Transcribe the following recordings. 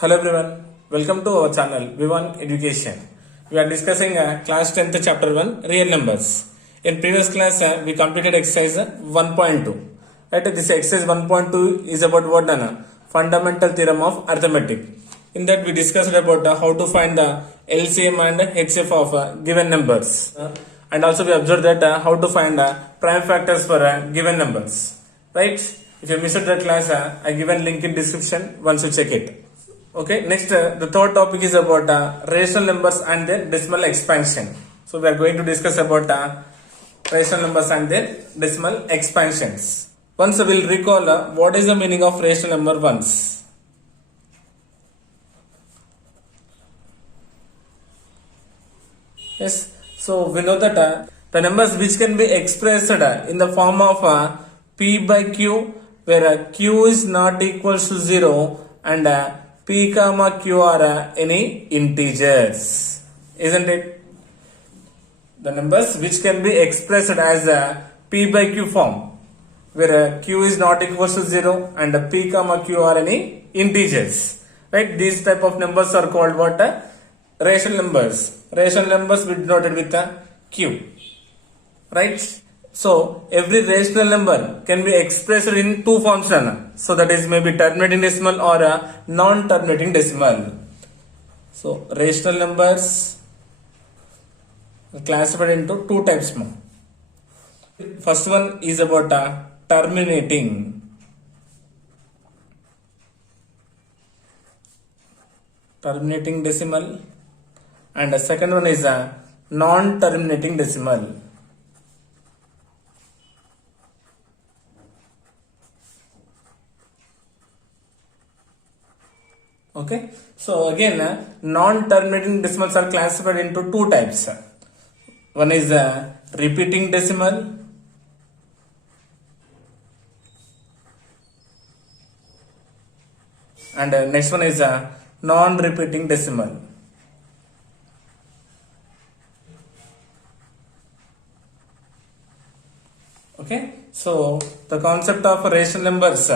Hello everyone, welcome to our channel V1 Education. We are discussing class 10th chapter 1 real numbers. In previous class we completed exercise 1.2. Right, this exercise 1.2 is about what fundamental theorem of arithmetic. In that we discussed about how to find the LCM and HCF of given numbers. And also we observed that how to find prime factors for given numbers. Right? If you missed that class, I given link in description once you check it. Okay, next the third topic is about rational numbers and their decimal expansion. So we are going to discuss about rational numbers and their decimal expansions. Once we will recall what is the meaning of rational number once. Yes, so we know that the numbers which can be expressed in the form of P by Q, where Q is not equals to 0 and P comma Q are any integers, isn't it? The numbers which can be expressed as a P by Q form, where Q is not equals to 0 and P comma Q are any integers, right? These type of numbers are called what? Rational numbers. Rational numbers we denoted with a Q, right? So every rational number can be expressed in two forms. So that is maybe terminating decimal or a non-terminating decimal. So rational numbers are classified into two types more. First one is about terminating decimal, and the second one is a non-terminating decimal. Okay, so again non-terminating decimals are classified into two types. One is repeating decimal and next one is non-repeating decimal. Okay, so the concept of rational numbers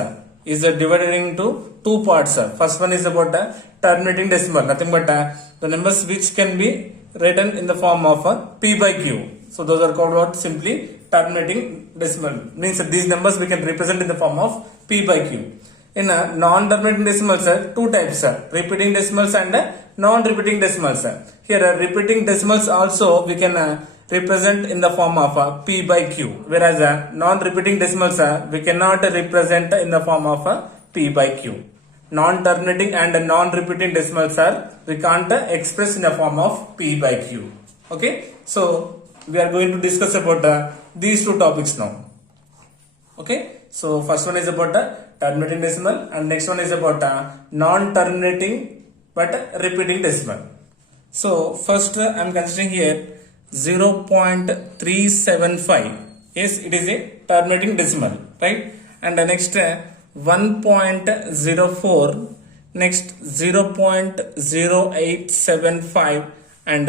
is divided into two parts. First one is about terminating decimal, nothing but the numbers which can be written in the form of P by Q. So those are called what? Simply terminating decimal. Means these numbers we can represent in the form of P by Q. In non-terminating decimals, two types, repeating decimals and non-repeating decimals. Here repeating decimals also we can represent in the form of P by Q, whereas non-repeating decimals we cannot represent in the form of P by Q. Non-terminating and non-repeating decimals we can't express in the form of P by Q. Okay, so we are going to discuss about these two topics now. Okay, so first one is about terminating decimal and next one is about non-terminating but repeating decimal. So first I am considering here 0.375. Yes, it is a terminating decimal, right? And the next 1.04, next 0.0875 and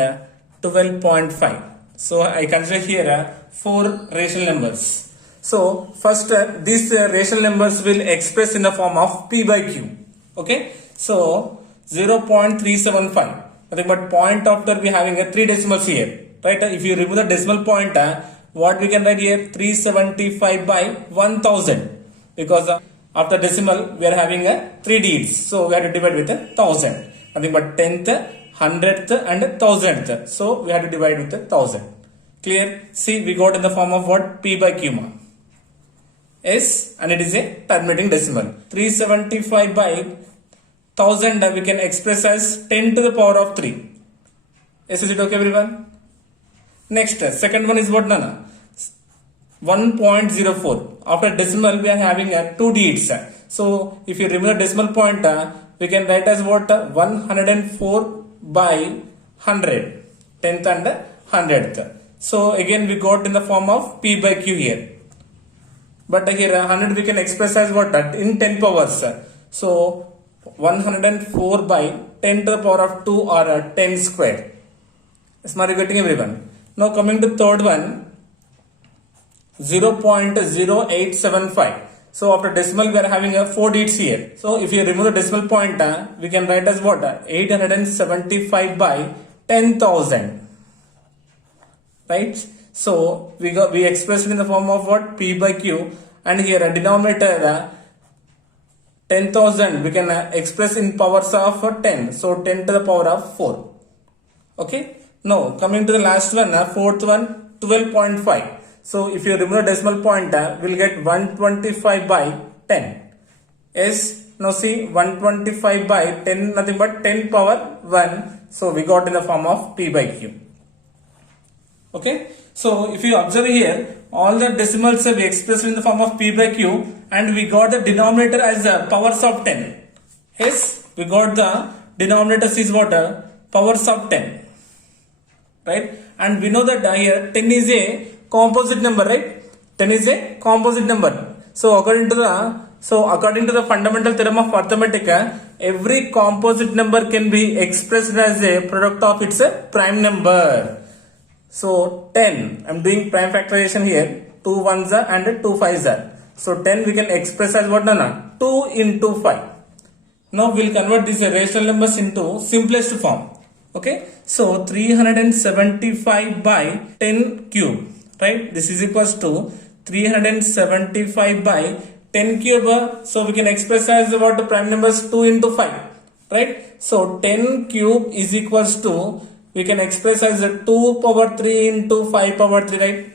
12.5. So I consider here four rational numbers. So first these rational numbers will express in the form of P by Q. Okay, so 0.375, nothing but point after we having a three decimals here. Right, if you remove the decimal point, what we can write here? 375 by 1000, because after decimal we are having three digits, so we have to divide with 1000. Nothing but 10th, 100th and 1000th, so we have to divide with 1000. Clear? See, we got in the form of what? P by Q. Yes, and it is a terminating decimal. 375 by 1000 we can express as 10 to the power of 3. Yes, is it okay everyone? Next, second one is what? 1.04. After decimal we are having two digits. So if you remove the decimal point, we can write as what? 104 by 100. 10th and 100th. So again we got in the form of P by Q here. But here 100 we can express as what? In 10 powers. So 104 by 10 to the power of 2 or 10 square. Is my getting everyone? Now coming to third one, 0.0875. So after decimal we are having a 4 digits here. So if you remove the decimal point, we can write as what? 875 by 10,000. Right? So we expressed it in the form of what? P by Q, and here a denominator 10,000 we can express in powers of 10. So 10 to the power of 4. Okay. Now coming to the last one, fourth one, 12.5. So if you remove the decimal point, we'll get 125 by 10. Yes. Now see, 125 by 10, nothing but 10 power 1. So we got in the form of P by Q. Okay. So if you observe here, all the decimals we expressed in the form of P by Q, and we got the denominator as the powers of 10. Yes, we got the denominator is what? Powers of 10. Right? And we know that here 10 is a composite number, right? 10 is a composite number. So according to the fundamental theorem of arithmetic, every composite number can be expressed as a product of its prime number. So 10, I am doing prime factorization here. 2 ones are and 2 fives are. So 10 we can express as what? 2 into 5. Now we will convert these rational numbers into simplest form. Okay. So 375 by 10 cube. Right. This is equals to 375 by 10 cube. So we can express as what? Prime numbers 2 into 5. Right. So 10 cube is equals to, we can express as 2 power 3 into 5 power 3, right?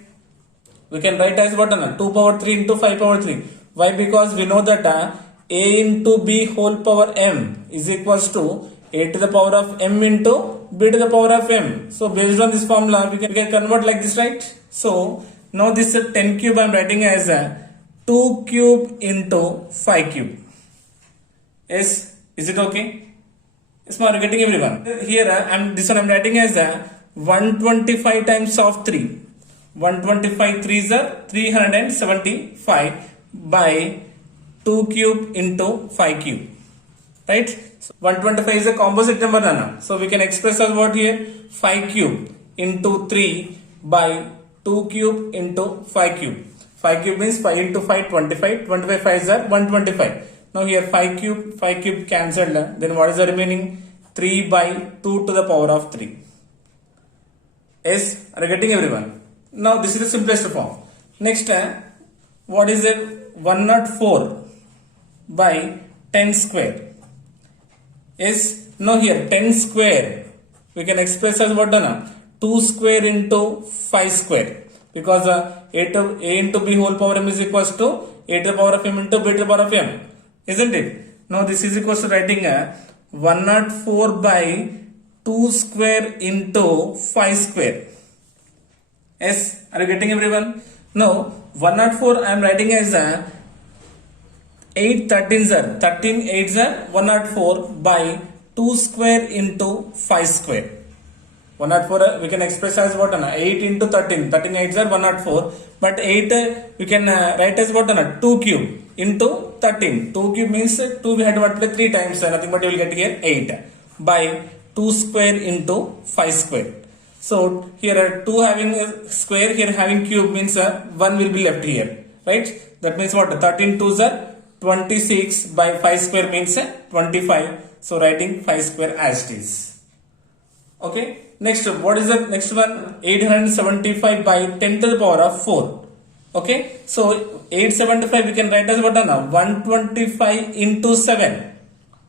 We can write as what? 2 power 3 into 5 power 3. Why? Because we know that a into b whole power m is equals to a to the power of m into b to the power of m. So based on this formula, we can convert like this, right? So now this 10 cube I am writing as 2 cube into 5 cube. Yes, is it okay? Yes, are you getting everyone? Here this one I am writing as 125 times of 3. 125 3s are 375 by 2 cube into 5 cube. Right? So 125 is a composite number, Nana. So we can express as what here? 5 cube into 3 by 2 cube into 5 cube. 5 cube means 5 into 5, 25. 25 5s are 125. Now here 5 cube cancelled. Then what is the remaining? 3 by 2 to the power of 3. Yes, are you getting everyone? Now this is the simplest form. Next, what is it? 104 by 10 square. Yes, now here 10 square we can express as what? 2 square into 5 square. Because a into b whole power m is equals to a to the power of m into b to the power of m. Isn't it? Now this is equals to writing 104 by 2 square into 5 square. Yes, are you getting everyone? Now 104 I am writing as 8 13s are 13 8s are 104 by 2 square into 5 square. 104 we can express as what? 8 into 13. 13 8s are 104. But 8 we can write as what? 2 cube into 13. 2 cube means 2 we had to multiply 3 times. Nothing but you will get here 8 by 2 square into 5 square. So here 2 having a square, here having cube means 1 will be left here. Right? That means what? 13 2s are 26 by 5 square means 25. So writing 5 square as it is. Okay. Next, what is the next one? 875 by 10 to the power of 4. Okay. So 875 we can write as what? 125 into 7.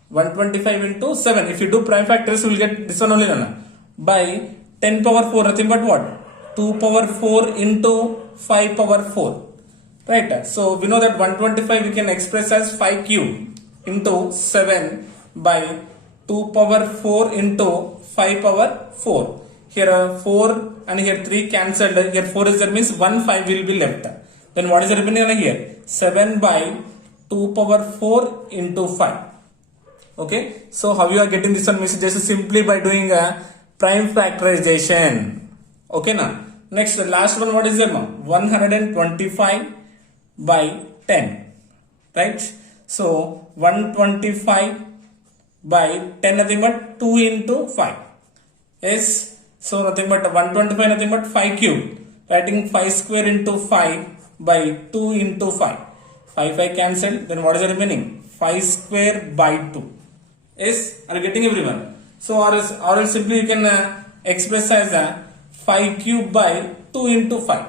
125 into 7. If you do prime factors, you will get this one only. By 10 power 4, nothing but what? 2 power 4 into 5 power 4. Right. So we know that 125 we can express as 5 cube into 7 by 2 power 4 into 5 power 4. Here 4 and here 3 cancelled. Here 4 is there means 1 5 will be left. Then what is the remaining here? 7 by 2 power 4 into 5. Okay. So how you are getting this one? Just simply by doing a prime factorization. Okay now. Next, the last one, what is there now? 125 by 10. Right. So 125 by 10 nothing but 2 into 5. Yes. So nothing but 125 nothing but 5 cube. Writing 5 square into 5 by 2 into 5. 5 cancelled. Then what is the remaining? 5 square by 2. Yes, are you getting everyone? So or else simply you can express as 5 cube by 2 into 5.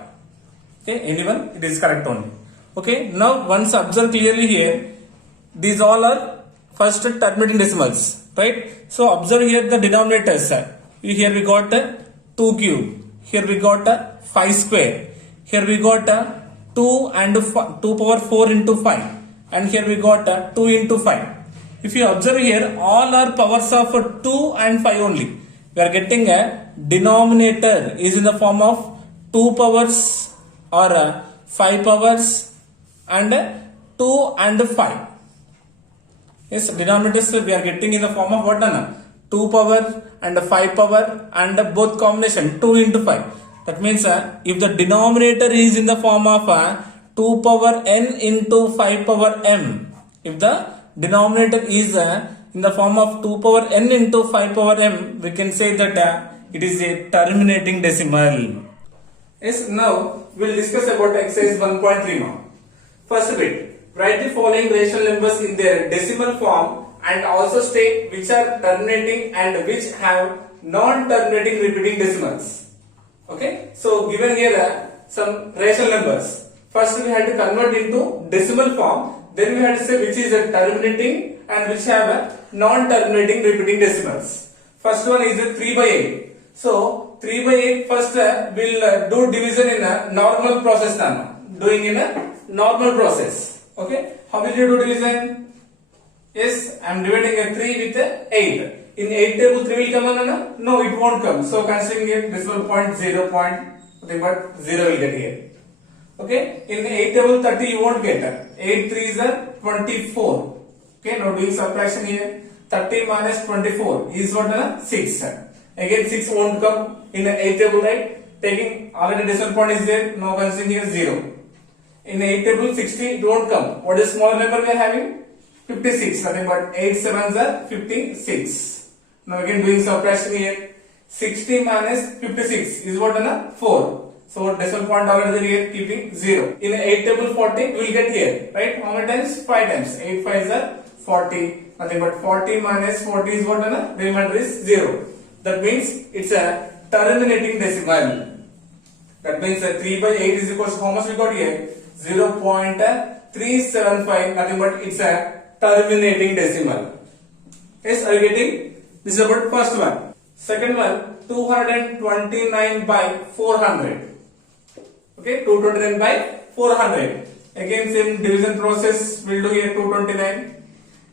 Okay, anyone? It is correct only. Okay, now once observe clearly here, these all are first terminating decimals, right? So observe here the denominators. Here we got 2 cube. Here we got 5 square. Here we got 2 and 2 power 4 into 5. And here we got 2 into 5. If you observe here, all are powers of 2 and 5 only. We are getting a denominator is in the form of 2 powers or 5 powers and 2 and 5. Yes, denominators we are getting in the form of what? 2 power and 5 power and both combination 2 into 5. That means if the denominator is in the form of 2 power n into 5 power m, if the denominator is in the form of 2 power n into 5 power m, we can say that it is a terminating decimal. Yes, now we'll discuss about exercise 1.3 now. First bit, write the following rational numbers in their decimal form and also state which are terminating and which have non-terminating repeating decimals. Okay, so given here some rational numbers. First we had to convert into decimal form. Then we had to say which is a terminating and which have a non-terminating repeating decimals. First one is a 3 by 8. So 3 by 8 first we'll do division in a normal process now. Doing in a normal process. Okay, how will you do division? Yes, I am dividing a 3 with a 8. In 8 table 3 will come on? No, it won't come. So considering it decimal point 0 point, nothing but 0 will get here. Okay, in 8 table 30 you won't get. 8 3 is 24. Okay, now doing subtraction here. 30 minus 24 is what? 6. Again 6 won't come in 8 table, right? Taking already decimal point is there. Now considering here 0. In 8 table 60 it won't come. What is smaller number we are having? 56. Nothing but 8 7s are 56. Now again doing subtraction here. 60 minus 56 is what? 4. So decimal point already here keeping 0. In 8 table 40 we will get here, right? How many times? 5 times. 8 5s are 40. Nothing but 40 minus 40 is what? Remainder is 0. That means it's a terminating decimal. That means 3 by 8 is equals to how much we got here? 0.375. Nothing but it's a terminating decimal. Yes, are you getting? This is about first one. Second one, 229 by 400. Okay, 229 by 400. Again same division process we'll do here. 229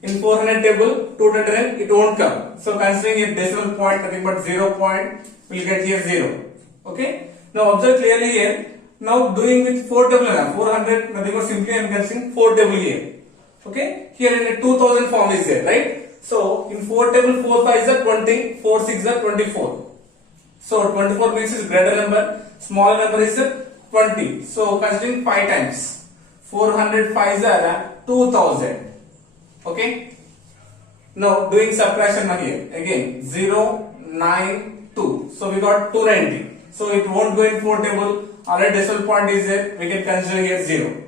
in 400 table 229 it won't come. So considering a decimal point, nothing but 0 point, we'll get here 0. Okay, now observe clearly here. Now doing with 4 table 400, nothing but simply I am considering 4 table here. Okay, here in a 2000 form is there, right? So in 4 table 4 5 is 20, 4 6 is 24. So 24 means is greater number, smaller number is 20. So considering 5 times 405 is 2000. Okay, now doing subtraction here again 0 9 2. So we got 290. So it won't go in 4 table. Already decimal point is there. We can consider here 0.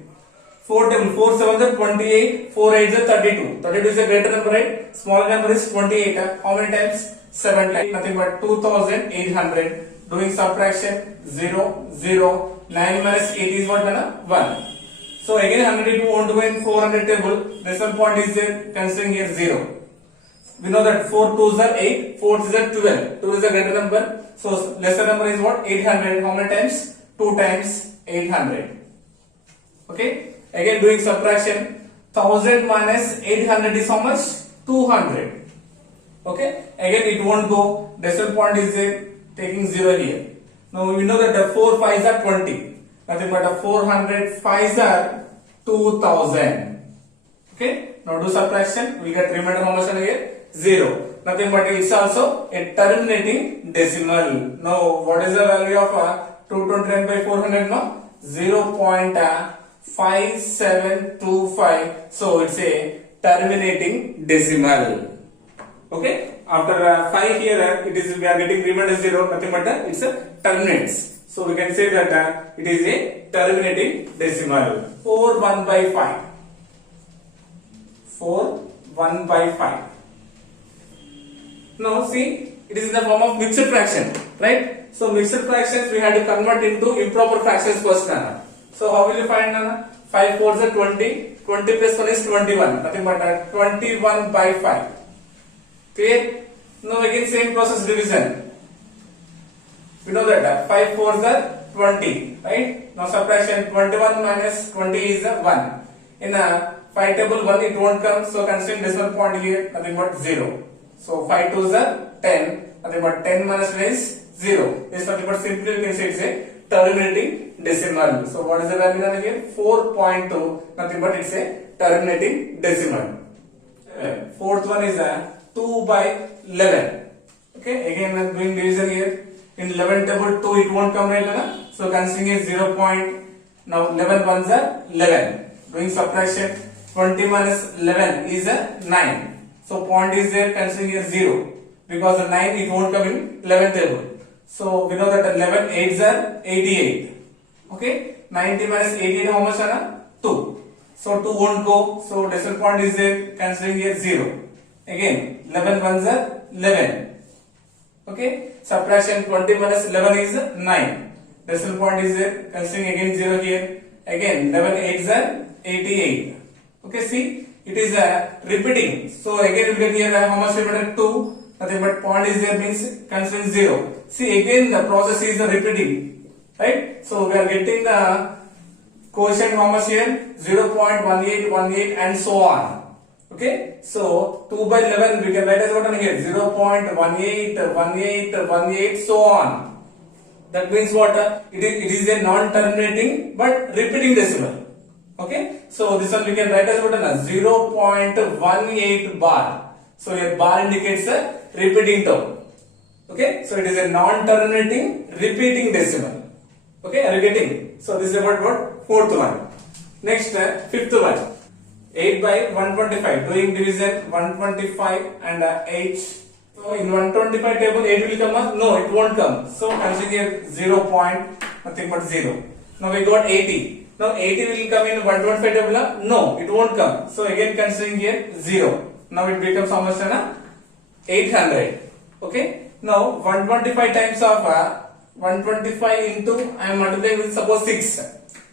4 table 4 7 is 28. 4 8 is 32. 32 is a greater number, right? Smaller number is 28. How many times? 7 times. Nothing but 2800. Doing subtraction 0 0. 9 minus 8 is what? 1. So again 102 won't go in 400 table. Decimal point is there. Considering here 0. We know that 4 2s are 8. 4 is 12. 2 is a greater number. So lesser number is what? 800. How many times? 2 times 800. Okay. Again doing subtraction. 1000 minus 800 is how much? 200. Okay. Again it won't go. Decimal point is there. Taking 0 here. Now we know that the 4 5s are 20. Nothing but the 400 5s are 2000. Okay. Now do subtraction. We get remainder how much here? 0. Nothing but it's also a terminating decimal. Now what is the value of 229 by 400 now? 0.5725. So it's a terminating decimal. Okay. After 5 here, it is we are getting remainder 0. Nothing but it's a terminates. So we can say that it is a terminating decimal. 4 1 by 5. 4 1 by 5. Now see, it is in the form of mixed fraction, right? So mixed fractions we had to convert into improper fractions first, Nana. So how will you find, Nana? 5 4s are 20, 20 plus 1 is 21, nothing but 21 by 5. Clear? Now again same process, division. We know that 5 4s are 20, right? Now subtraction, 21 minus 20 is 1. In a 5 table 1 it won't come, so considering decimal point here, nothing but 0. So 5 2s are 10, nothing but 10 minus 1 is 0. This is nothing but simply we can say it's a terminating decimal. So what is the value here? 4.2, nothing but it's a terminating decimal. Fourth one is 2 by 11. Okay, again I'm doing division here. In 11 table 2 it won't come, right? So considering is 0. Now 11 ones are 11. Doing subtraction, 20 minus 11 is 9. So point is there, considering here 0. Because the 9 it won't come in 11 table. So we know that 11 8s are 88. Okay, 90 minus 88 how much, Anna? 2. So 2 won't go. So decimal point is there, considering here 0. Again 11 ones are 11. Okay, subtraction, 20 minus 11 is 9. Decimal point is there, considering again 0 here. Again 11 8s are 88. Okay, see, it is repeating. So again you get here how much repeated? 2. Nothing but point is there, means considering 0. See, again the process is repeating, right? So we are getting the quotient how much here? 0.1818 and so on. Okay, so 2 by 11 we can write as what on here? 0.181818 so on. That means what? It is a non-terminating but repeating decimal. Okay, so this one we can write as what on 0.18 bar. So your bar indicates a repeating term. Okay, so it is a non-terminating repeating decimal. Okay, are you getting? So this is about what? Fourth one. Next, fifth one. 8 by 125. Doing division, 125 and 8. So in 125 table 8 will come? No, it won't come. So consider here 0 point, nothing but 0. Now we got 80. Now 80 will come in 125 table? No, it won't come. So again considering here 0. Now it becomes how much? 800. Okay. Now 125 times of 125 into I am multiplying with suppose 6.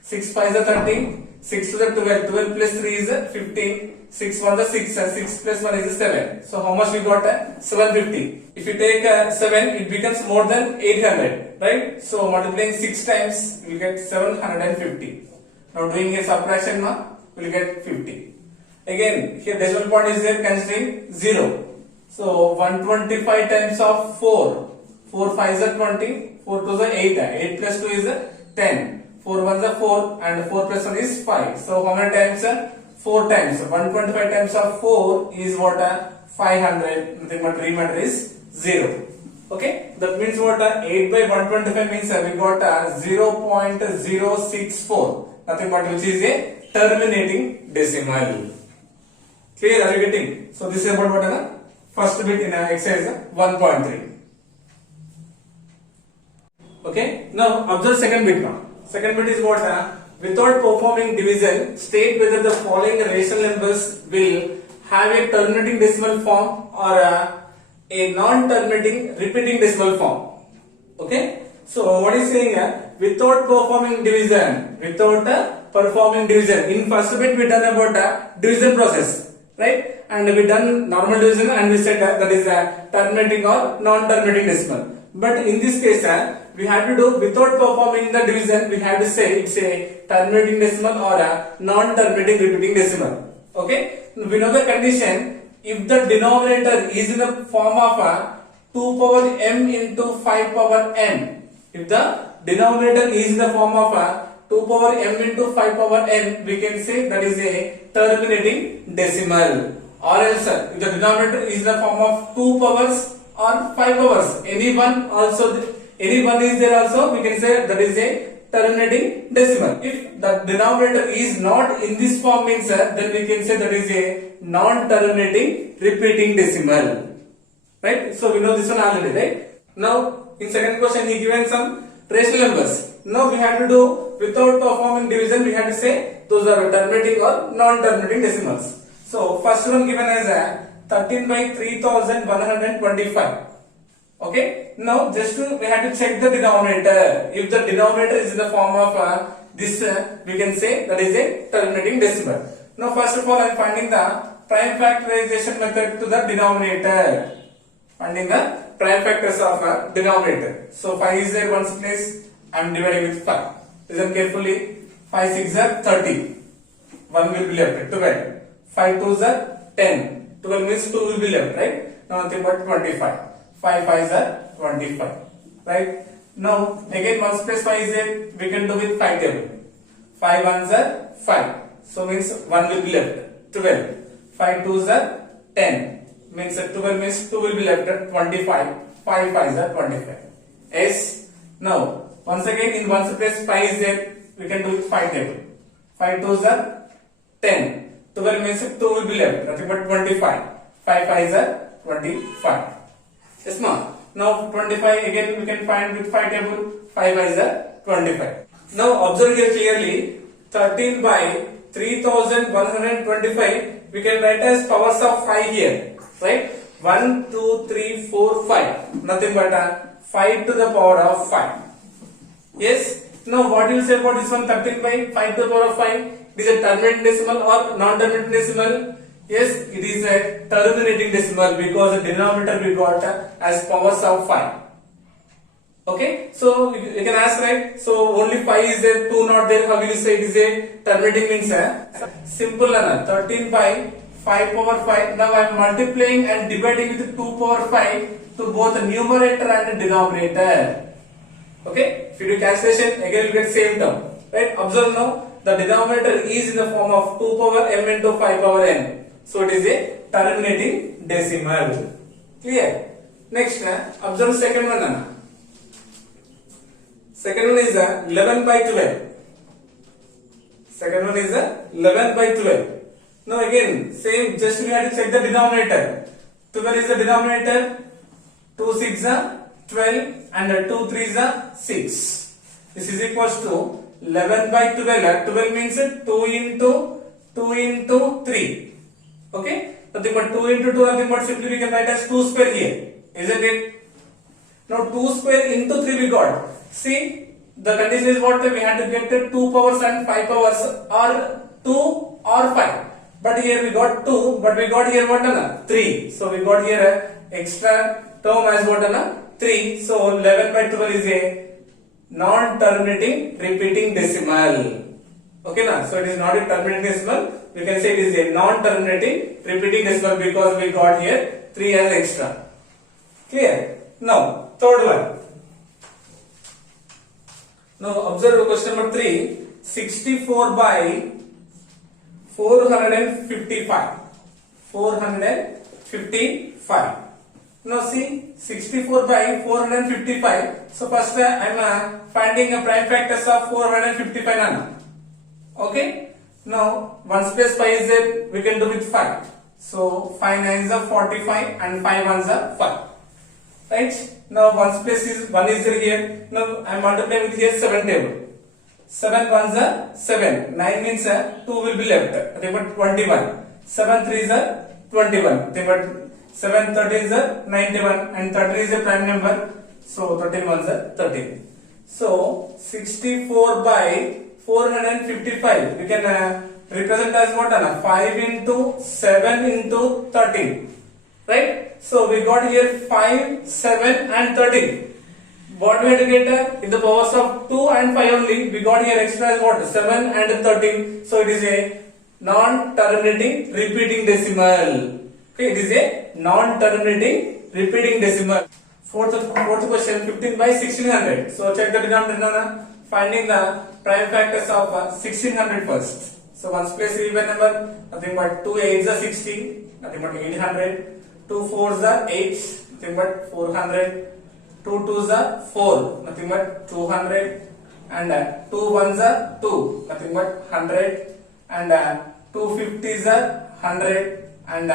6 5 is 30. 6 to the 12. 12 plus 3 is 15. 6 1 is 6. 6 plus 1 is 7. So how much we got? 750. If you take 7, it becomes more than 800, right? So multiplying 6 times, we will get 750. Now doing a subtraction, we will get 50. Again, here decimal point is there, considering 0. So 125 times of 4. 4 5 is 20. 4 2 is 8. 8 plus 2 is 10. 4 1 is 4 and 4 plus 1 is 5. So how many times? 4 times. 125 times of 4 is what? 500. Nothing but remainder is 0. Okay, that means what? 8 by 125 means we got 0.064. Nothing but which is a terminating decimal. Clear? Are you getting? So this is about what? First bit in exercise 1.3. Okay, now observe second bit now. Second bit is what? Without performing division, state whether the following rational numbers will have a terminating decimal form or a non-terminating repeating decimal form. Okay, so what is saying? Without performing division, in first bit we done about division process, right? And we done normal division and we said that is terminating or non-terminating decimal. But in this case, we have to do without performing the division. We have to say it's a terminating decimal or a non-terminating repeating decimal. Okay, we know the condition. If the denominator is in the form of 2 power m into 5 power n. If the denominator is in the form of 2 power m into 5 power n, we can say that is a terminating decimal. Or else, if the denominator is in the form of 2 powers or 5 powers, any one is there also, we can say that is a terminating decimal. If the denominator is not in this form means, then we can say that is a non-terminating repeating decimal. Right? So we know this one already, right? Now in second question he given some rational numbers. Now we have to do without performing division, we have to say those are terminating or non-terminating decimals. So first one given as a 13 by 3125. Okay. Now just we have to check the denominator. If the denominator is in the form of this, we can say that is a terminating decimal. Now first of all, I am finding the prime factorization method to the denominator. Finding the prime factors of a denominator. So 5 is there ones place. I am dividing with 5. Listen carefully. 5 6 are 30. 1 will be left. 12. 5 2 are 10. 12 means 2 will be left, right? Now nothing but 25. 5 5 are 25. Right? Now again 1 place 5 is there. We can do with 5 table. 5 1s are 5. So means 1 will be left. 12. 5 2s are 10. Means 12 means 2 will be left at 25. 5 5s are 25. Yes. Now once again in 1's place 5 is there. We can do with 5 table. 5 2s are 10. 12 means 2 will be left. Nothing but 25. 5 5s are 25. Yes, ma'am. Now 25 again we can find with 5 table. 5 5s are 25. Now observe here clearly. 13 by 3125 we can write as powers of 5 here. Right? 1, 2, 3, 4, 5. Nothing but 5 to the power of 5. Yes. Now what do you say about this one 13 by 5 to the power of 5? It is a terminating decimal or non-terminating decimal? Yes, it is a terminating decimal because the denominator we got as powers of 5. Okay, so you can ask, right? So only 5 is there, 2 not there. How will you say it is a terminating means? Simple enough. 13 by 5 power 5. Now I am multiplying and dividing with 2 power 5 to both the numerator and the denominator. Okay, if you do calculation, again you get same term. Right? Observe now, the denominator is in the form of 2 power m into 5 power n. So it is a terminating decimal. Clear? Next, observe second one. Second one is 11 by 12. Second one is 11 by 12. Now again, same, just we have to check the denominator. 12 is the denominator. 2 6 12 and 2 3 is 6. This is equals to 11 by 12. 12 means 2 into 3. Okay? Nothing but 2 into 2, nothing but simply we can write as 2 square here. Isn't it? Now 2 square into 3 we got. See, the condition is what? We had to get 2 powers and 5 powers or 2 or 5. But here we got 2, but we got here what? 3. So we got here a extra term as what? 3. So 11 by 12 is a non-terminating repeating decimal. Okay, na? So it is not a terminating decimal. We can say it is a non-terminating repeating decimal because we got here 3 as extra. Clear? Now, third one. Now observe question number 3. 64 by 455. 455. Now see, 64 by 455. So first I am finding a prime factors of 455. Okay. Now 1's place 5 is there. We can do with 5. So 5 9s are 45 and 5 1s are 5. Right? Now 1's place is 1 is there here. Now I am multiplying with here 7 table. 7 1s are 7. 9 means 2 will be left. Nothing but 21. 7 3s are 21. Nothing but 7 13s are 91 and 13 is a prime number. So 13 1s are 13. So 64 by 455. We can represent as what? 5 into 7 into 13. Right? So we got here 5, 7 and 13. What we have to get in the powers of 2 and 5 only. We got here extra as what? 7 and 13. So it is a non-terminating repeating decimal. Okay, it is a non-terminating repeating decimal. Fourth question, 15 by 1600. So check the denominator. Finding the prime factors of 1600 first. So 1's place is even number. Nothing but 2 8s are 60. Nothing but 800. 2 4s are 8. Nothing but 400. 2 2s are 4. Nothing but 200. And 2 1s are 2. Nothing but 100. And 2 50s are 100. And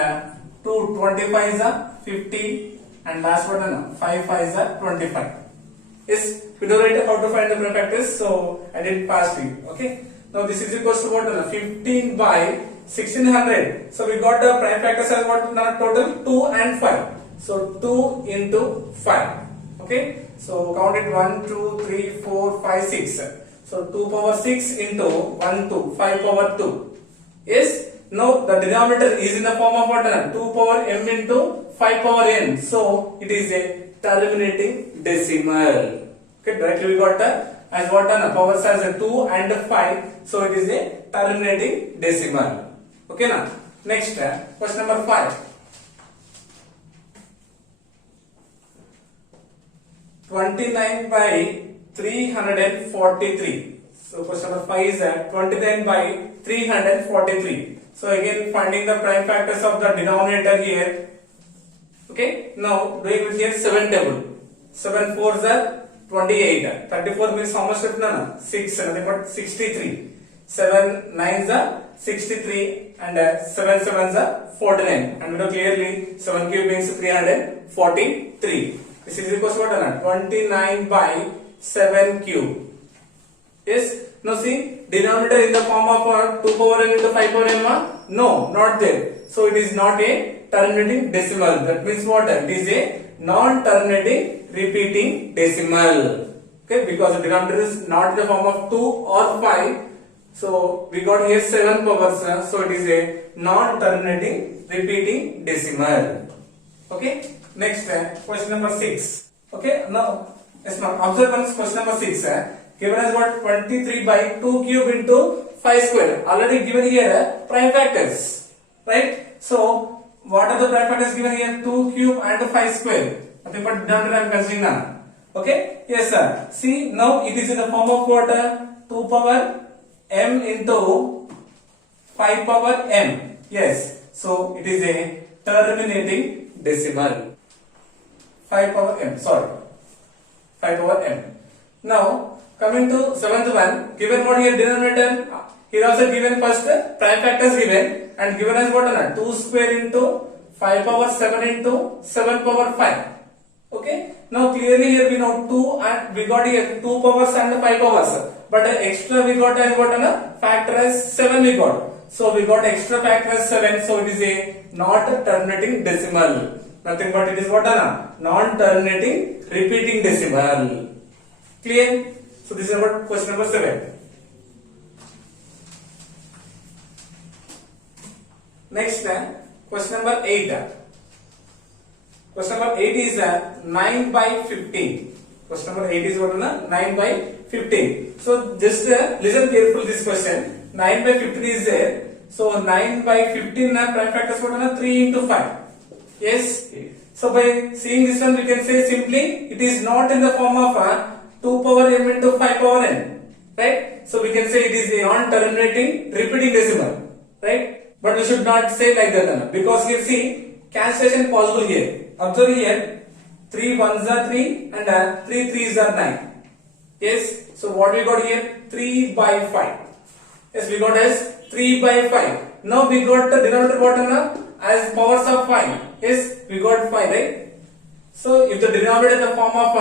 2 25s are 50. And last one, 5 5s are 25. Yes, we don't write how to find the prime factors, so I did pass to you. Okay. Now this is equals to what? 15 by 1600. So we got the prime factors as what? Total 2 and 5. So 2 into 5. Okay. So count it 1, 2, 3, 4, 5, 6. So 2 power 6 into 1, 2, 5 power 2. Yes. Now the denominator is in the form of what? 2 power m into 5 power n. So it is a terminating decimal. Okay. Directly we got as what? Powers as 2 and 5. So it is a terminating decimal. Okay na? Next question number 5. 29 by 343. So question number 5 is 29 by 343. So again finding the prime factors of the denominator here. Okay. Now doing with here 7 table. 7 4s are 28. 34 means how much? 6. Nothing but 63. 7 9s are 63 and 7 7s are 49. And we know clearly 7 cube means 343. This is equal to what? 29 by 7 cube. Yes. Now see, denominator in the form of 2 power n into 5 power n. No, not there. So it is not a terminating decimal. That means what? It is a non-terminating repeating decimal. Okay, because the denominator is not in the form of 2 or 5. So we got here 7 powers. So it is a non-terminating repeating decimal. Okay. Next question number 6. Okay. Now yes, now observe once question number 6. Given as what? 23 by 2 cube into 5 square. Already given here prime factors. Right. So what are the prime factors given here? 2 cube and 5 square. Nothing but denominator I am considering now. Okay. Yes sir. See, now it is in the form of what? 2 power m into 5 power m. Yes. So it is a terminating decimal. 5 power m. Sorry. 5 power m. Now coming to 7th one. Given what here denominator? Here also given first prime factors given and given as what? 2 square into 5 power 7 into 7 power 5. Okay. Now clearly here we know 2 and we got here 2 powers and 5 powers. But extra we got as what? Factor as 7 we got. So we got extra factor as 7. So it is a not terminating decimal. Nothing but it is what? Non-terminating repeating decimal. Clear? So this is about question number 7. Next question number 8. Question number 8 is 9 by 15. Question number 8 is what? 9 by 15. So just listen carefully this question. 9 by 15 is there. So 9 by 15 prime factors what? 3 into 5. Yes. So by seeing this one we can say simply it is not in the form of 2 power m into 5 power n. Right. So we can say it is a non-terminating repeating decimal. Right. But we should not say like that because here see cancellation possible here. Observe here 3 1s are 3 and 3 3s are 9. Yes. So what we got here? 3 by 5. Yes, we got as 3 by 5. Now we got the denominator what? As powers of 5. Yes, we got 5, right? So if the denominator in the form of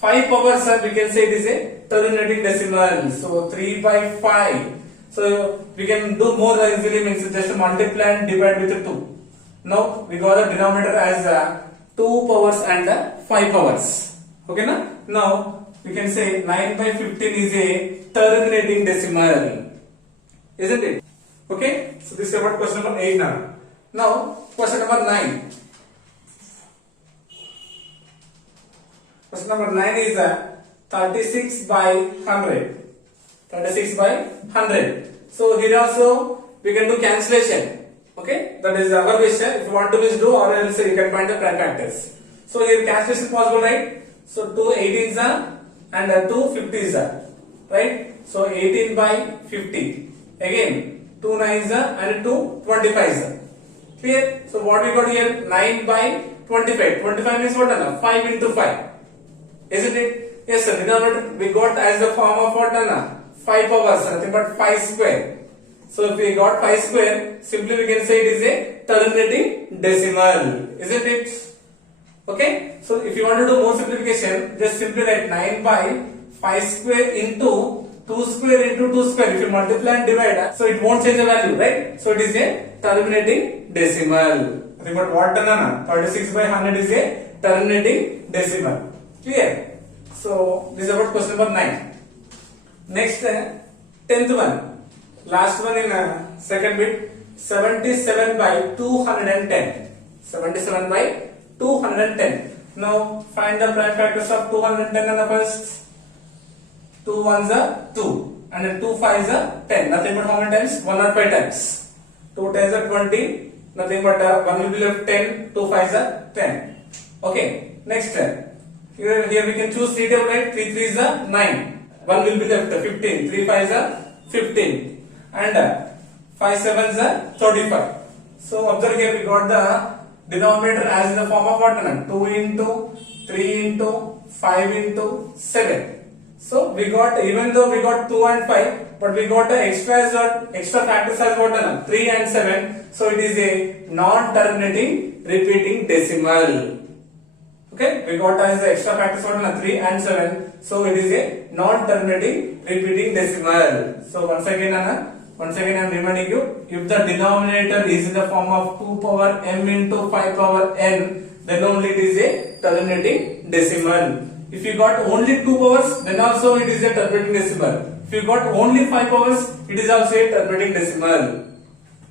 5 powers, we can say it is a terminating decimal. So 3 by 5. So we can do more easily, means just multiply and divide with 2. Now we got the denominator as 2 powers and 5 powers. Okay na? Now we can say 9 by 15 is a terminating decimal. Isn't it? Okay? So this is about question number 8 now. Now question number 9. Question number 9 is 36 by 100. 36 by 100. So here also we can do cancellation. Okay, that is our wish. If you want to wish, do, or else you can find the prime factors. So here cancellation possible, right? So 2 18s are and 2 50s are, right? So 18 by 50. Again 2 9s are and 2 25s are. Clear? So what we got here? 9 by 25. 25 means what? 5 into 5. Isn't it? Yes, sir. Denominator we got as the form of what? 5 powers, nothing but 5 square. So if we got 5 square, simply we can say it is a terminating decimal. Isn't it? Okay. So if you want to do more simplification, just simply write 9 by 5 square into 2 square into 2 square. If you multiply and divide, so it won't change the value, right? So it is a terminating decimal. Nothing but what done? 36 by 100 is a terminating decimal. Clear? So this is about question number 9. Next, 10th one. Last one in second bit. 77 by 210. 77 by 210. Now find the prime factors of 210 and the first. 2 ones are 2 and then 2 5s are 10. Nothing but how many times? 105 times. 2 10s are 20. Nothing but 1 will be left 10. 2 5s are 10. Okay. Next, here we can choose 3 table, right? 3 3s are 9. 1 will be left 15. 3 5s are 15 and 5 7s are 35. So observe here we got the denominator as in the form of what? 2 into 3 into 5 into 7. So we got, even though we got 2 and 5, but we got the extra factors as what? 3 and 7. So it is a non-terminating repeating decimal. Okay, we got as the extra factors what? 3 and 7. So it is a non-terminating repeating decimal. So once again I am reminding you, if the denominator is in the form of 2 power m into 5 power n, then only it is a terminating decimal. If you got only 2 powers, then also it is a terminating decimal. If you got only 5 powers, it is also a terminating decimal.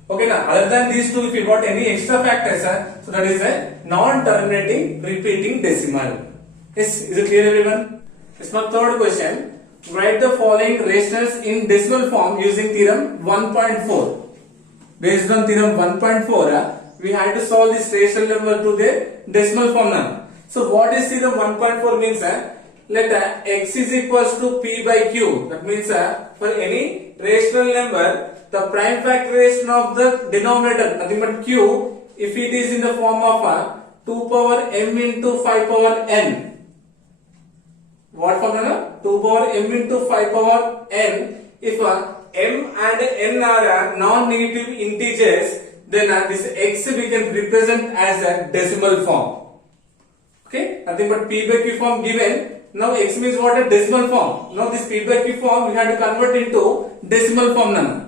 Okay, now other than these two, if you got any extra factors, so that is a non-terminating repeating decimal. Yes, is it clear everyone? This is my third question. Write the following rationals in decimal form using theorem 1.4. Based on theorem 1.4, we had to solve this rational number to the decimal form now. So what is theorem 1.4 means? Let x is equals to p by q. That means for any rational number, the prime factorization of the denominator, nothing but q, if it is in the form of 2 power m into 5 power n. What formula? 2 power m into 5 power n. If m and n are non-negative integers, then this x we can represent as a decimal form. Okay, nothing but p by q form given. Now x means what? A decimal form. Now this p by q form we have to convert into decimal form now.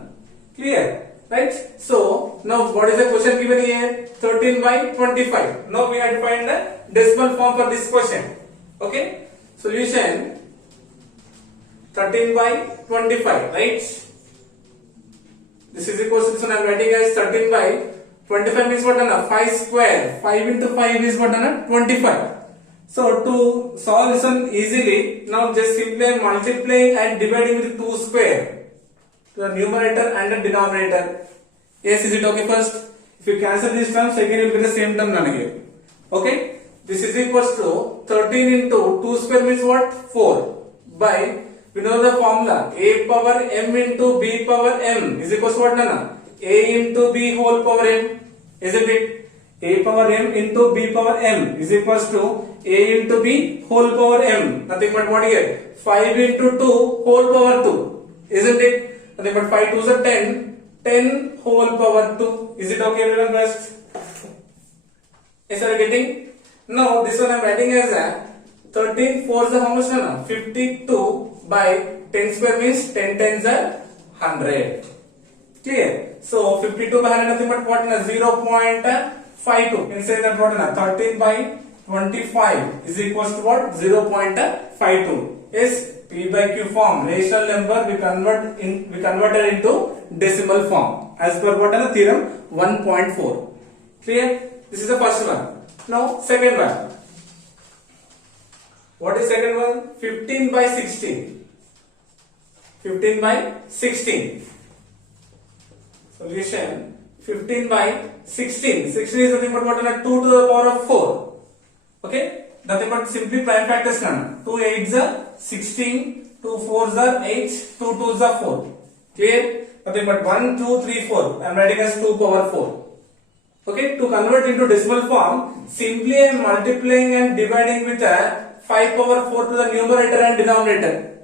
Clear? Right? So now what is the question given here? 13 by 25. Now we have to find the decimal form for this question. Okay? Solution 13 by 25. Right? This is the question. So I am writing as 13 by 25 means what? 5 square. 5 into 5 is what? 25. So to solve this one easily, now just simply multiplying and dividing with 2 square to the numerator and the denominator. Yes, is it okay first? If you cancel these terms, again you will get the same term none here. Okay? This is equals to 13 into 2 square means what? 4 by, we know the formula, a power m into b power m is equals to what? A into b whole power m, isn't it? A power m into b power m is equals to a into b whole power m. Nothing but what here? 5 into 2 whole power 2. Isn't it? Nothing but 5 2s are 10. 10 whole power 2. Is it okay everyone first? Yes, are you getting? Now this one I am writing as 13 4s are how much now? 52 by 10 square means 10 10s are 100. Clear? So 52 by 100 nothing but what? 0.52. You can say that what? 13 by 25 is equals to what? 0.52. Yes, p by q form, rational number we converted into decimal form as per what? Theorem 1.4. Clear? This is the first one. Now second one. What is second one? 15 by 16. 15 by 16. Solution 15 by 16. 16 is nothing but what? 2 to the power of 4. Okay, nothing but simply prime factors. 2 8s are 16, 2 4s are 8, 2 2s are 4. Clear? Nothing but 1, 2, 3, 4. I am writing as 2 power 4. Okay, to convert into decimal form, simply I am multiplying and dividing with 5 power 4 to the numerator and denominator.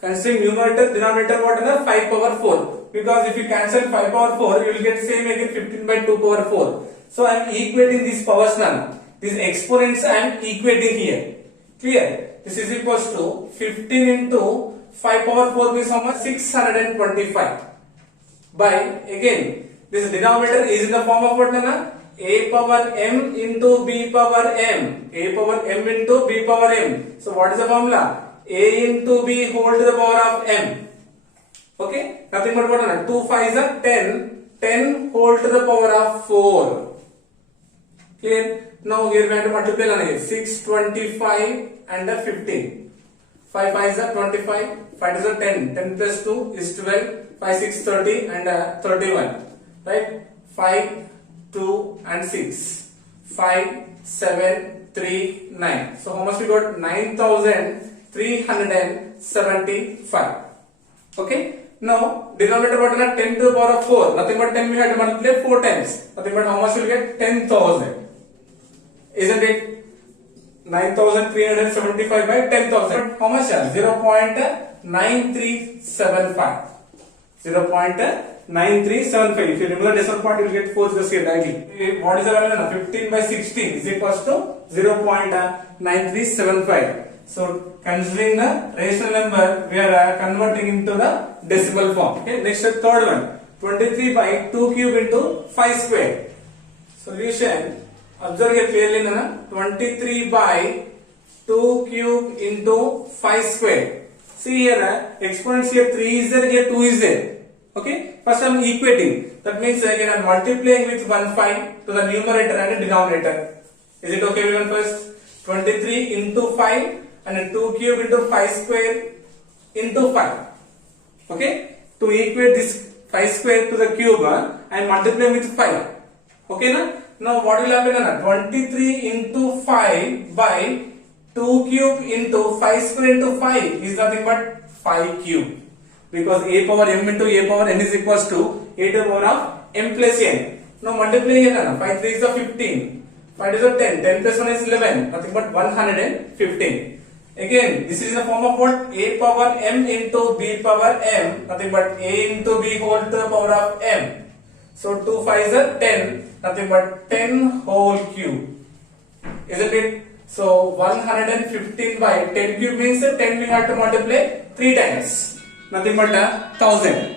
Considering numerator, denominator what? 5 power 4. Because if you cancel 5 power 4, you will get same again 15 by 2 power 4. So I am equating these powers now. These exponents I am equating here. Clear? This is equals to 15 into 5 power 4 means how much? 625. By, again, this denominator is in the form of what, Nana? A power m into b power m. A power m into b power m. So what is the formula? A into b whole to the power of m. Okay? Nothing but what, Nana? 2 5 is 10. 10 whole to the power of 4. Clear? Now here we have to multiply, Nana. 6, 25 and 15. 5 5 is 25. 5 is 10. 10 plus 2 is 12. 5 6 30 and 31. Right? 5 2 and 6. 5 7 3 9. So how much we got? 9,375. Okay? Now denominator what is 10 to the power of 4. Nothing but 10 we have to multiply 4 times. Nothing but how much we will get? 10,000. Isn't it? 9,375 by 10,000. How much? 0.9375. 0.9375. If you remove the decimal point, you will get 4 zeros here directly. What is the value now? 15 by 16 is equals to 0.9375. So considering the rational number, we are converting into the decimal form. Okay. Next, the third one. 23 by 2 cube into 5 square. Solution. Observe here clearly, Nana. 23 by 2 cube into 5 square. See here, exponents here 3 is there, here 2 is there. Okay. First I am equating. That means again I am multiplying with 1 5 to the numerator and the denominator. Is it okay everyone? First 23 into 5 and 2 cube into 5 square into 5. Okay. To equate this 5 square to the cube, I am multiplying with 5. Okay na? Now what will happen na? 23 into 5 by 2 cube into 5 square into 5 is nothing but 5 cube. Because a power m into a power n is equals to a to the power of m plus n. Now multiply here na. 5 3 is the 15. 5 is the 10. 10 plus 1 is 11. Nothing but 115. Again, this is in the form of what? A power m into b power m. Nothing but a into b whole to the power of m. So 2 5 is a 10. Nothing but 10 whole cube. Isn't it? So 115 by 10 cube means 10 we have to multiply 3 times. Nothing but 1000.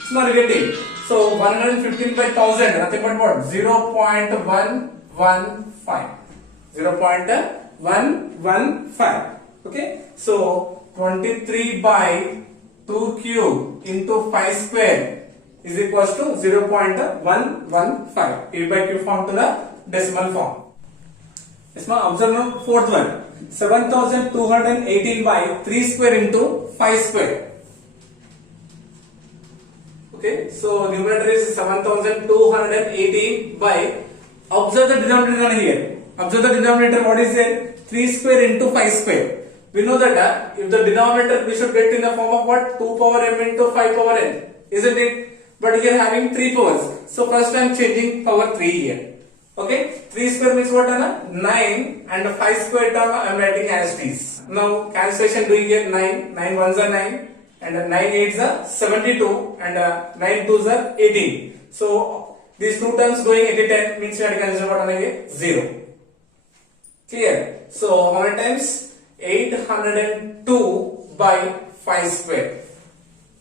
It's not getting. So 115 by 1000. Nothing but what? 0.115. 0.115. Okay. So 23 by 2 cube into 5 square is equals to 0.115. P by Q form to the decimal form. Observe now fourth one. 7,218 by 3 square into 5 square. Okay, so numerator is 7,218 by, observe the denominator here. Observe the denominator, what is there? 3 square into 5 square. We know that if the denominator we should get in the form of what? 2 power m into 5 power n. Isn't it? But here having 3 powers. So first I am changing power 3 here. Okay, 3 square means what? 9 and 5 square term I am writing as it is. Now cancellation doing here 9. 9 ones are 9 and 9 eights are 72 and 9 twos are 18. So these two terms going 10 means we have to cancel what? 0. Clear? So how many times? 802 by 5 square.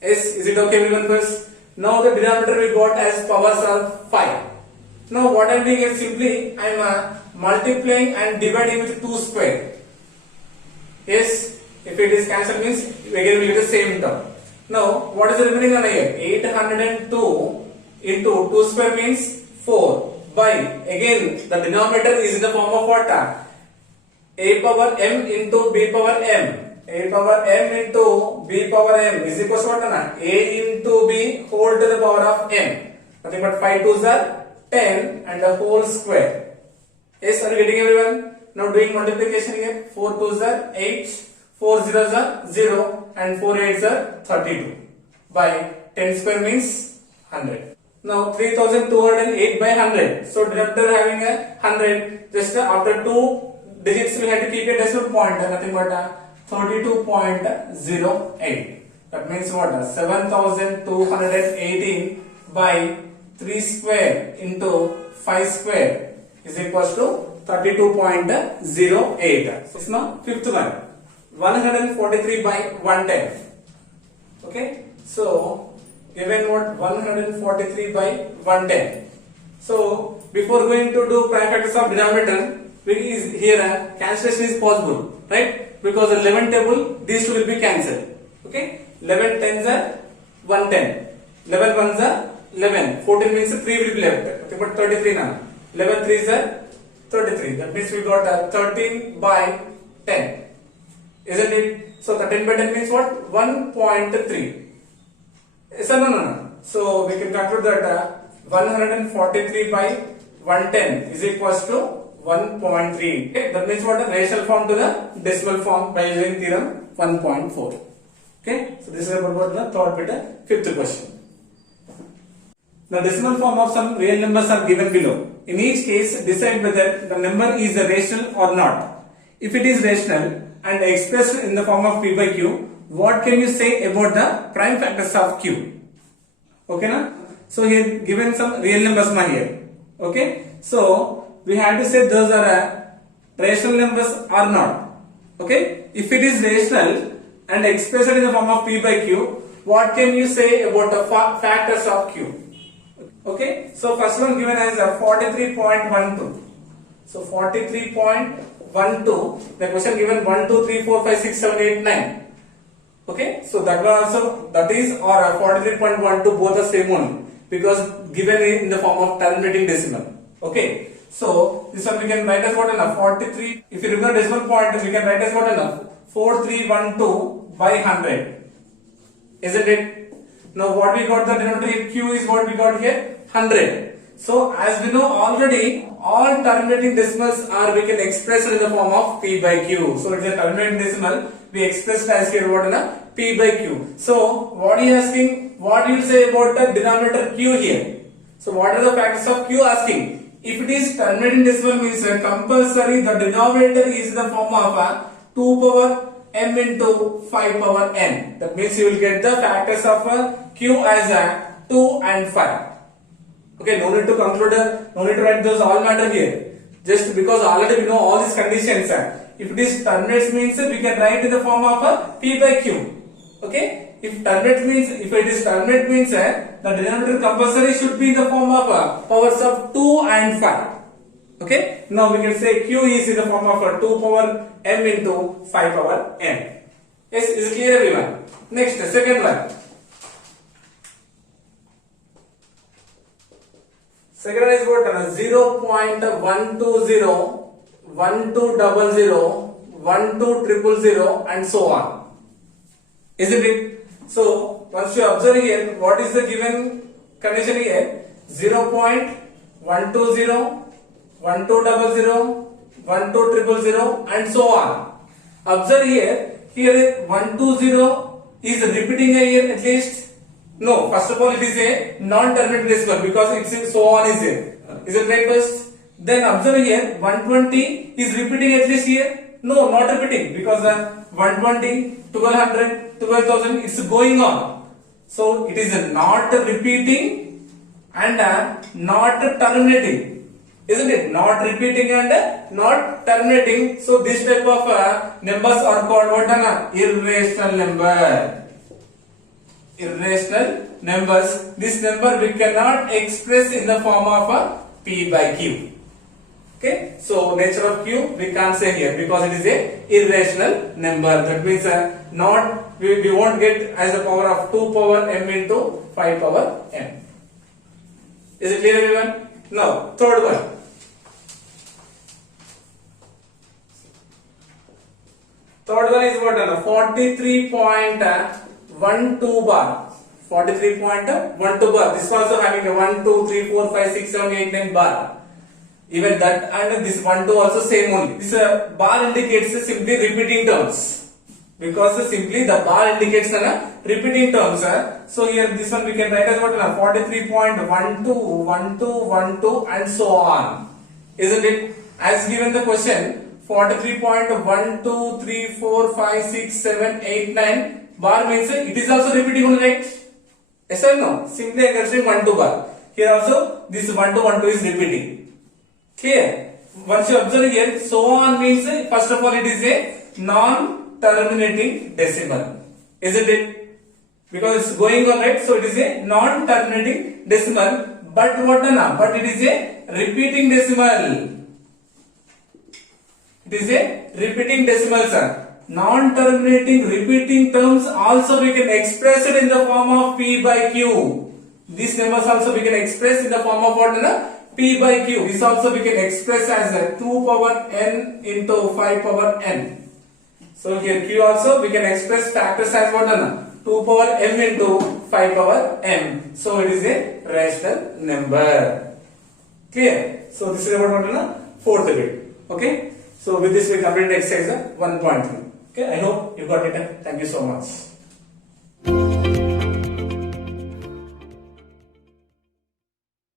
Yes, is it okay everyone first? Now the denominator we got as powers are 5. Now what I am doing is simply I am multiplying and dividing with 2 square. Yes, if it is cancelled means again we get the same term. Now what is the remaining number here? 802 into 2 square means 4 by, again the denominator is in the form of what? A power m into b power m. A power m into b power m is equal to what? A into b whole to the power of m. Nothing but 5 twos are 10 and the whole square. Yes, are you getting everyone? Now doing multiplication here. 4 twos are 8, 4 zeros are 0 and 4 eights are 32. By 10 square means 100. Now 3208 by 100. So denominator having a 100. Just after 2 digits we have to keep a decimal point. Nothing but 32.08. That means what? 7,218 by 3 square into 5 square is equals to 32.08. So now fifth one. 143 by 110. Okay, so given what 143 by 110. So before going to do prime factors of denominator, here cancellation is possible, right? Because the 11 table, these two will be cancelled. Okay, 11 tens are 110, 11 ones are 11, 14 means 3 will be left. Okay, but 33 now. 11 threes are 33. That means we got 13 by 10, isn't it? So 13 by 10 means what? 1.3. Yes or no? So we can conclude that 143 by 110 is equals to 1.3. Okay, that means what? The rational form to the decimal form by using theorem 1.4. Okay, so this is about the third bit, fifth question. The decimal form of some real numbers are given below. In each case, decide whether the number is rational or not. If it is rational and expressed in the form of P by Q, what can you say about the prime factors of Q? Okay, na? So here given some real numbers here. Okay, so we have to say those are rational numbers or not. Okay, if it is rational and expressed in the form of P by Q, what can you say about the factors of Q? Okay, so first one given as 43.12. So 43.12. The question given 1, 2, 3, 4, 5, 6, 7, 8, 9. Okay, so that one also, that is or 43.12 both are same only because given in the form of terminating decimal. Okay, so this one we can write as what enough 43. If you remember decimal point, we can write as what enough 4312 by 100. Isn't it? Now what we got the denominator Q is what we got here 100. So as we know already, all terminating decimals are we can express in the form of P by Q. So it is a terminating decimal. We expressed as here what in a P by Q. So what he asking? What do you say about the denominator Q here? So what are the factors of Q asking? If it is terminating decimal means compulsory the denominator is in the form of 2 power m into 5 power n. That means you will get the factors of Q as 2 and 5. Okay, no need to conclude, no need to write those all matter here. Just because already we know all these conditions. If it is terminates means we can write in the form of P by Q. Okay, if terminate means the denominator compulsory should be in the form of powers of 2 and 5. Okay, now we can say Q is in the form of 2 power m into 5 power n. Yes, is it clear everyone? Next, second one. Second one is what? 0.120, 1200, 12000 and so on. Isn't it? So once you observe here, what is the given condition here? 0.120, 1200, 12000 and so on. Observe here 120 is repeating here at least. No, first of all it is a non-terminating decimal because it's so on is there. Is it right first? Then observe here 120 is repeating at least here. No, not repeating because 120, 1200, 12,000 it's going on. So it is not repeating and not terminating. Isn't it? Not repeating and not terminating. So this type of numbers are called what? Irrational number. Irrational numbers. This number we cannot express in the form of P by Q. Okay. So nature of Q we can't say here because it is a irrational number. That means not we won't get as the power of 2 power m into 5 power n. Is it clear everyone? Now third one. Third one is what? 43.12 bar. 43.12 bar. This also having a 1, 2, 3, 4, 5, 6, 7, 8, 9 bar. Even that and this 1, 2 also same only. This bar indicates simply repeating terms. Because simply the bar indicates repeating terms. So here this one we can write as what? 43.12, 12, 12 and so on. Isn't it? As given the question. 43.1, 2, 3, 4, 5, 6, 7, 8, 9 bar means it is also repeating only, right? Yes or no? Simply I consider 1, 2 bar. Here also this 1, 2, 1, 2 is repeating. Clear? Once you observe here, so on means first of all it is a non-terminating decimal. Isn't it? because it's going on, right? So it is a non-terminating decimal, but what na? But it is a repeating decimal. It is a repeating decimal, sir. Non-terminating repeating terms also we can express it in the form of P by Q. These numbers also we can express in the form of what na? P by Q. This also we can express as a 2 power n into 5 power n. So here Q also we can express factors as what na? 2 power m into 5 power m. So it is a rational number. Clear? So this is about what na? Fourth bit. Okay. So with this we complete exercise 1.3. Okay, I hope you got it. Thank you so much.